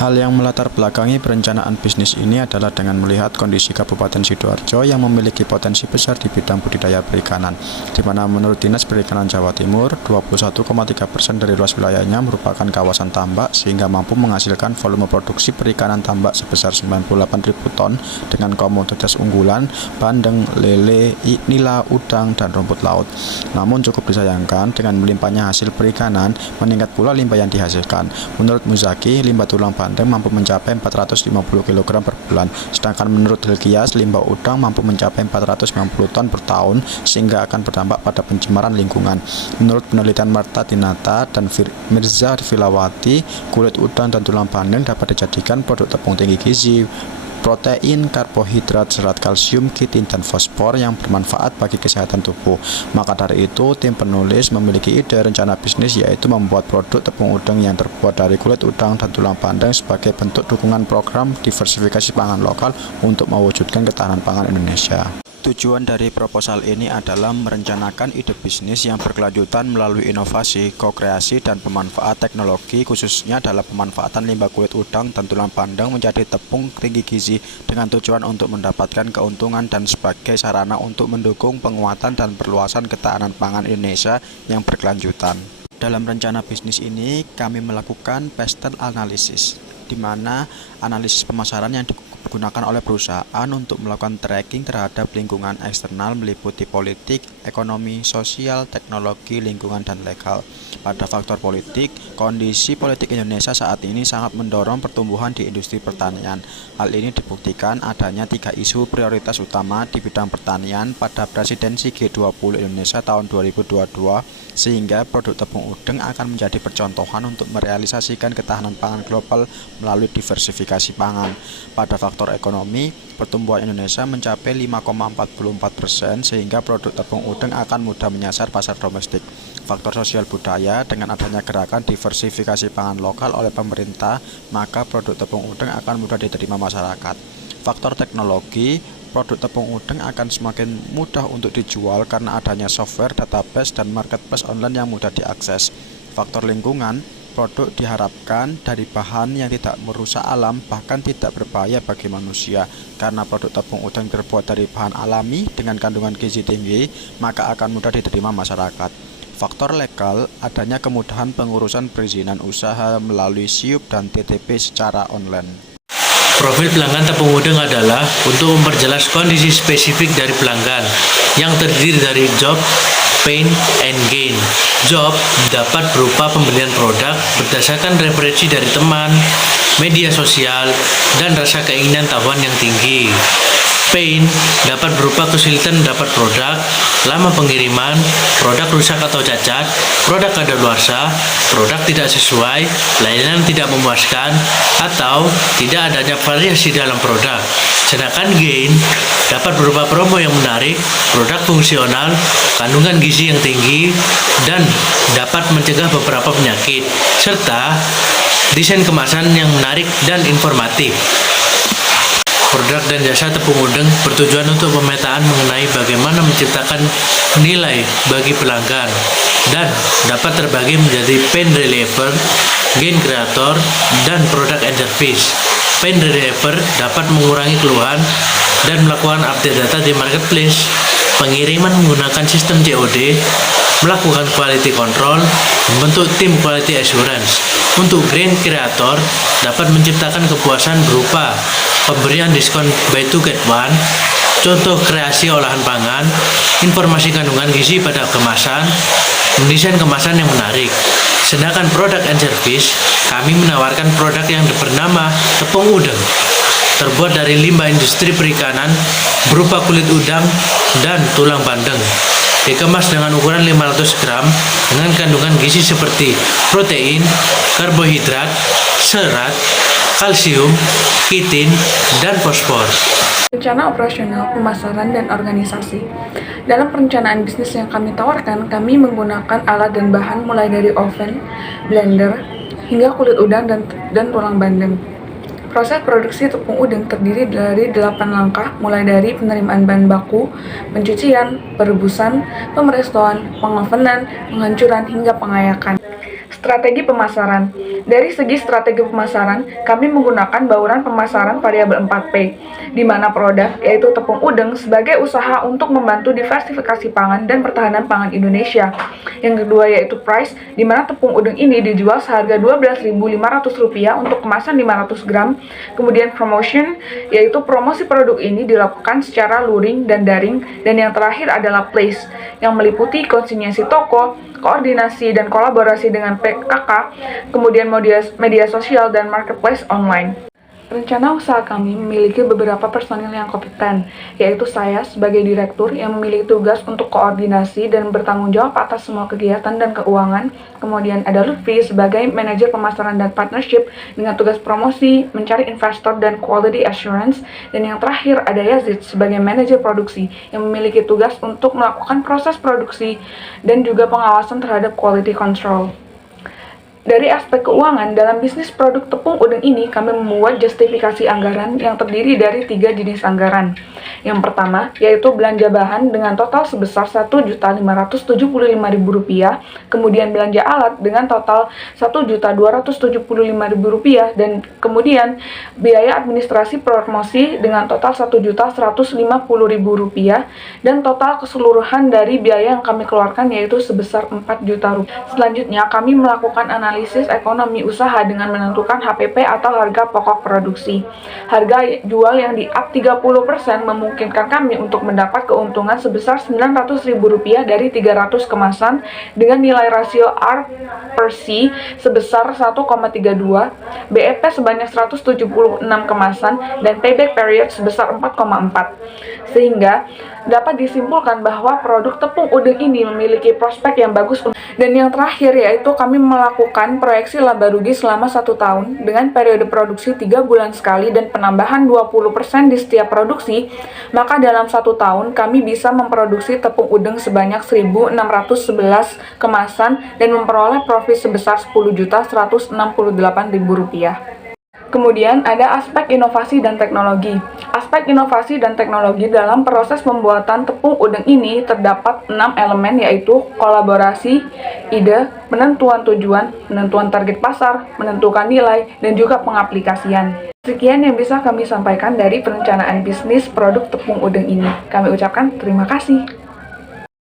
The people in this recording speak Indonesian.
Hal yang melatar belakangi perencanaan bisnis ini adalah dengan melihat kondisi Kabupaten Sidoarjo yang memiliki potensi besar di bidang budidaya perikanan, di mana menurut Dinas Perikanan Jawa Timur, 21,3% dari luas wilayahnya merupakan kawasan tambak sehingga mampu menghasilkan volume produksi perikanan tambak sebesar 98.000 ton dengan komoditas unggulan, bandeng, lele, nila, udang, dan rumput laut. Namun cukup disayangkan dengan melimpahnya hasil perikanan, meningkat pula limbah yang dihasilkan. Menurut Muzaki, limbah tulang bandeng mampu mencapai 450 kg per bulan, sedangkan menurut Hilkias, limbah udang mampu mencapai 490 ton per tahun sehingga akan berdampak pada pencemaran lingkungan. Menurut penelitian Marta Dinata dan Mirza Filawati, kulit udang dan tulang bandeng dapat dijadikan produk tepung tinggi gizi, protein, karbohidrat, serat kalsium, kitin, dan fosfor yang bermanfaat bagi kesehatan tubuh. Maka dari itu, tim penulis memiliki ide rencana bisnis yaitu membuat produk tepung udang yang terbuat dari kulit udang dan tulang bandeng sebagai bentuk dukungan program diversifikasi pangan lokal untuk mewujudkan ketahanan pangan Indonesia. Tujuan dari proposal ini adalah merencanakan ide bisnis yang berkelanjutan melalui inovasi, ko-kreasi, dan pemanfaat teknologi khususnya dalam pemanfaatan limbah kulit udang dan tulang bandeng menjadi tepung tinggi gizi dengan tujuan untuk mendapatkan keuntungan dan sebagai sarana untuk mendukung penguatan dan perluasan ketahanan pangan Indonesia yang berkelanjutan. Dalam rencana bisnis ini kami melakukan pastel analisis, di mana analisis pemasaran yang digunakan oleh perusahaan untuk melakukan tracking terhadap lingkungan eksternal meliputi politik, ekonomi, sosial, teknologi, lingkungan, dan legal. Pada faktor politik, kondisi politik Indonesia saat ini sangat mendorong pertumbuhan di industri pertanian. Hal ini dibuktikan adanya 3 isu prioritas utama di bidang pertanian pada presidensi G20 Indonesia tahun 2022, sehingga produk tepung udang akan menjadi percontohan untuk merealisasikan ketahanan pangan global melalui diversifikasi pangan. Pada faktor ekonomi, pertumbuhan Indonesia mencapai 5,44% sehingga produk tepung udang akan mudah menyasar pasar domestik. Faktor sosial budaya, dengan adanya gerakan diversifikasi pangan lokal oleh pemerintah, maka produk tepung udang akan mudah diterima masyarakat. Faktor teknologi, produk tepung udang akan semakin mudah untuk dijual karena adanya software, database, dan marketplace online yang mudah diakses. Faktor lingkungan, produk diharapkan dari bahan yang tidak merusak alam bahkan tidak berbahaya bagi manusia. Karena produk tepung udang terbuat dari bahan alami dengan kandungan gizi tinggi, maka akan mudah diterima masyarakat. Faktor legal, adanya kemudahan pengurusan perizinan usaha melalui SIUP dan TTP secara online. Profil pelanggan tepung udang adalah untuk memperjelas kondisi spesifik dari pelanggan yang terdiri dari job, pain, and gain. Job dapat berupa pembelian produk berdasarkan referensi dari teman, media sosial, dan rasa keinginan tahuan yang tinggi. Pain dapat berupa kesulitan mendapat produk, lama pengiriman, produk rusak atau cacat, produk kadaluarsa, produk tidak sesuai, layanan tidak memuaskan, atau tidak adanya variasi dalam produk. Sedangkan gain dapat berupa promo yang menarik, produk fungsional, kandungan gizi yang tinggi, dan dapat mencegah beberapa penyakit, serta desain kemasan yang menarik dan informatif. Produk dan jasa tepung udang bertujuan untuk pemetaan mengenai bagaimana menciptakan nilai bagi pelanggan dan dapat terbagi menjadi pain reliever, gain creator, dan product and service. Pain reliever dapat mengurangi keluhan dan melakukan update data di marketplace, pengiriman menggunakan sistem COD, melakukan quality control, membentuk tim quality assurance. Untuk gain creator dapat menciptakan kepuasan berupa pemberian diskon buy two get one, contoh kreasi olahan pangan, informasi kandungan gizi pada kemasan, mendesain kemasan yang menarik. Sedangkan product and service, kami menawarkan produk yang bernama tepung udang, terbuat dari limbah industri perikanan berupa kulit udang dan tulang bandeng. Dikemas dengan ukuran 500 gram dengan kandungan gizi seperti protein, karbohidrat, serat, kalsium, kitin, dan fosfor. Rencana operasional, pemasaran, dan organisasi. Dalam perencanaan bisnis yang kami tawarkan, kami menggunakan alat dan bahan mulai dari oven, blender, hingga kulit udang dan tulang bandeng. Proses produksi tepung udang terdiri dari 8 langkah, mulai dari penerimaan bahan baku, pencucian, perebusan, pemerestoan, pengovenan, penghancuran, hingga pengayakan. Strategi pemasaran. Dari segi strategi pemasaran, kami menggunakan bauran pemasaran variabel 4P, di mana produk, yaitu tepung udang, sebagai usaha untuk membantu diversifikasi pangan dan pertahanan pangan Indonesia. Yang kedua yaitu price, di mana tepung udang ini dijual seharga Rp12.500 untuk kemasan 500 gram. Kemudian promotion, yaitu promosi produk ini dilakukan secara luring dan daring. Dan yang terakhir adalah place, yang meliputi konsinyasi toko, koordinasi dan kolaborasi dengan PKK, kemudian media sosial dan marketplace online. Rencana usaha kami memiliki beberapa personil yang kompeten, yaitu saya sebagai direktur yang memiliki tugas untuk koordinasi dan bertanggung jawab atas semua kegiatan dan keuangan. Kemudian ada Lutfi sebagai manajer pemasaran dan partnership dengan tugas promosi, mencari investor dan quality assurance. Dan yang terakhir ada Yazid sebagai manajer produksi yang memiliki tugas untuk melakukan proses produksi dan juga pengawasan terhadap quality control. Dari aspek keuangan, dalam bisnis produk tepung udang ini, kami membuat justifikasi anggaran yang terdiri dari 3 jenis anggaran. Yang pertama, yaitu belanja bahan dengan total sebesar Rp1.575.000, kemudian belanja alat dengan total Rp1.275.000, dan kemudian biaya administrasi promosi dengan total Rp1.150.000, dan total keseluruhan dari biaya yang kami keluarkan yaitu sebesar Rp4 juta. Selanjutnya, kami melakukan analisis ekonomi usaha dengan menentukan HPP atau harga pokok produksi. Harga jual yang di up 30% memungkinkan kami untuk mendapat keuntungan sebesar Rp900.000 dari 300 kemasan dengan nilai rasio R per C sebesar 1,32, BEP sebanyak 176 kemasan, dan payback period sebesar 4,4. Sehingga dapat disimpulkan bahwa produk tepung udang ini memiliki prospek yang bagus. Dan yang terakhir yaitu kami melakukan proyeksi laba rugi selama 1 tahun dengan periode produksi 3 bulan sekali dan penambahan 20% di setiap produksi. Maka dalam 1 tahun kami bisa memproduksi tepung udang sebanyak 1.611 kemasan dan memperoleh profit sebesar Rp10.168.000. Kemudian ada aspek inovasi dan teknologi. Aspek inovasi dan teknologi dalam proses pembuatan tepung udang ini terdapat 6 elemen, yaitu kolaborasi, ide, penentuan tujuan, penentuan target pasar, menentukan nilai, dan juga pengaplikasian. Sekian yang bisa kami sampaikan dari perencanaan bisnis produk tepung udang ini. Kami ucapkan terima kasih.